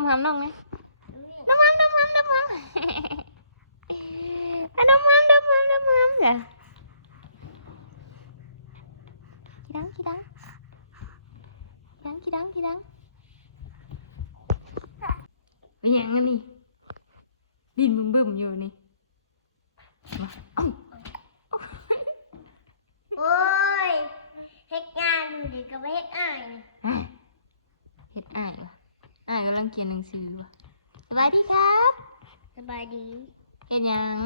มหำน้องไหมดมหำดมหำดมหำอะดมหำดมหำดมหำจ้ะกี่ดังเป็นยังไงนี่ดินบึ้มอยู่นี่โอ้ยเฮ็ดงานอยู่ดีก็ไม่เฮ็ดอ้าย เฮ็ดอ้ายกำลังเขียนหนังสือว่ะสบายดีครับ สบายดี เฮ็ดหยัง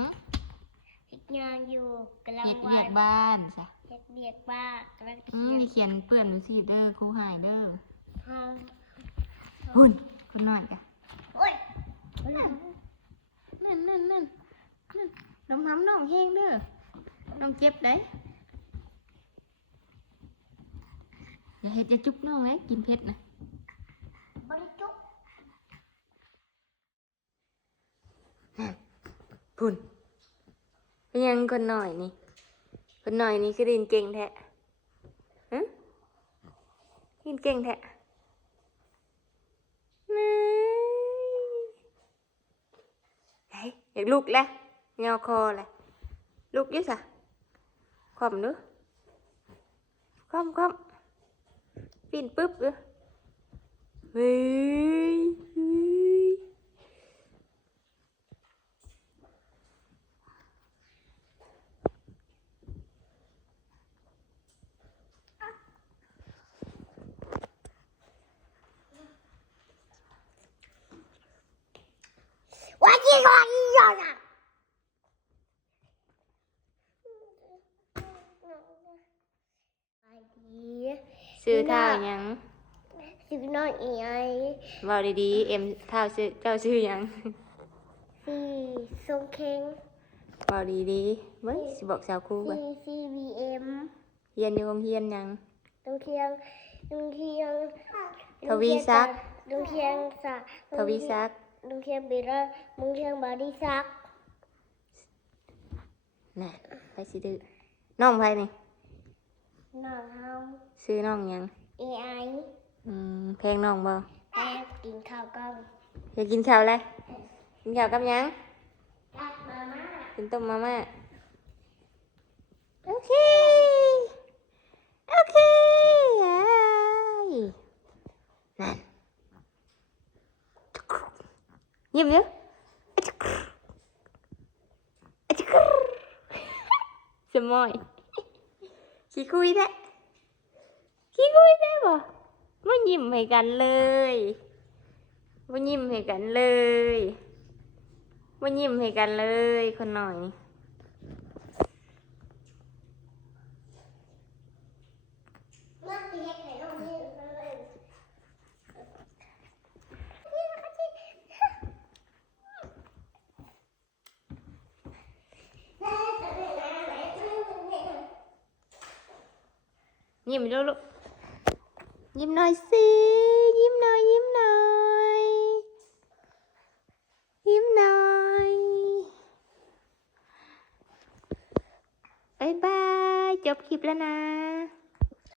เฮ็ดงานอยู่กำลัง เฮ็ดเวียกบ้านจ้ะ เฮ็ดเบียกบ้านกำลัง อย่าเขียนเปื้อนดูสิเด้อครูหายเด้อ เฮา หุ่นคนหน่อยกะ โอ้ย นั่นดมหำน้องแห้งเด้อน้องเจ็บได้อย่าเฮ็ดจะจุกน้องเลยกินเผ็ดนะ บังจุก พุ่นเป็นยังคนหน่อยนี่คนหน่อยนี่คือดินเก่งแท้ฮะดินเก่งแท้อยากลุกแล้วเงาคอเลยลุกอยุ่สะคว่ำเด้อคว่ำปีนปึ๊บเด้อเฮ้ยว่าที่รออีหยอน่ะไปดี ซื้อเท้าหยัง ซื้อน้องอีไอ เบาดีๆเอ็มเท้าซื้อเจ้าซื้อหยัง ซีทรงเค้ง เบาดีๆเบิ้งสิบอกสาวครูก่อน CVM เฮียนอยู่โรงเรียนหยัง โรงเรียนทวีศักดิ์ โรงเรียนสะ ทวีศักดิ์ โรงเรียนบิระโรงเรียนบาริศักดิ์ น่ะไปสิดื้อน้องไผนี่ น้องเฮา ซื้อน้องหยัง AI แพงน้องบ่ แม่กินข้าวกัน อยากกินข้าวเลยกินข้าวกับหยัง ตักมาม่า กินต้มมาม่าโอเคอ้ายนั่นยิ้มเยอะสมอยขี้คุยแท้บ่ไม่ยิ้มให้กันเลยไม่ยิ้มให้กันเลยไม่ยิ้มให้กันเลยคนหน่อยมาเรียกให้น้องนี่เลย ยิ้มดูลูกยิ้มหน่อยสิยิ้มหน่อยยิ้มหน่อยบายบายจบคลิปแล้วนะ